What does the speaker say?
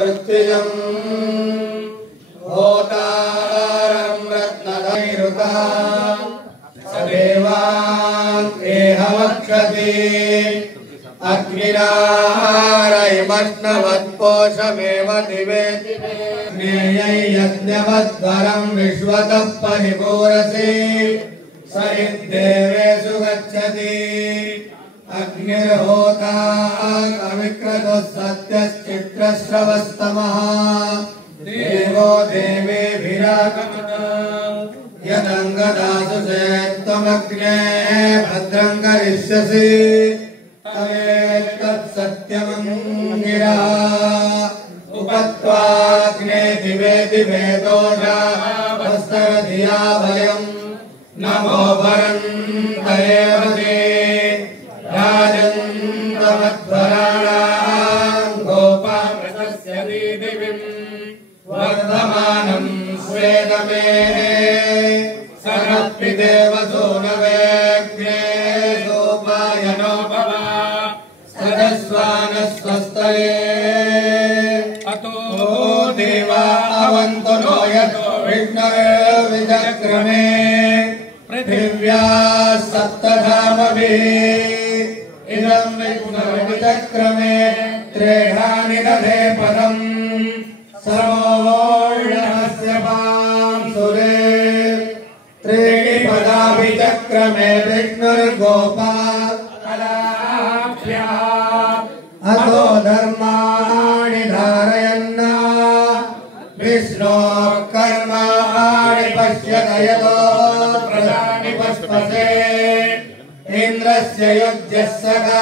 वृत्तियं होतारं रत्नदैरुता सदेवान् एहवक्षति अग्निनारयमश्नवत्पोषमेव दिवे ज्ञेयै यज्ञवद्वरं विश्वतः परिपूरसि स इद्देवेषु गच्छति अग्निर्होता अविक्रतुः सत्यश्चित्रश्रवस्तमः देवो देवेभिरागमः यदङ्गदासु चेत्त्वमग्ने भद्रं करिष्यसि तवेत्तत्सत्यमङ्गिरा उपत्वाग्ने दिवे दिवे दोषास्तरधिया भयम् नमो भरन्तयेवते राजन्तमध्वराणां गोपामृतस्य दीदिविम् वर्धमानं स्वेदमेः सरप्पिदेव सोनवेग्ने सोपायनो भव सदस्वानस्वस्तये अतो देवा अवन्तु नो यतो विष्णुर्विचक्रमे पृथिव्या सप्तधामभिः इदं विष्णुर्विचक्रमे त्रेधानि दधे पदम् सर्वोर्णस्य पांसुरे त्रीणि पदाभिचक्रमे विष्णुर्गोपालाभ्यः अतो धर्माणि धारयन् विष्णोः कर्माणि पश्यत यतो प्रजानि पस्पसे इन्द्रस्य युज्यः सखा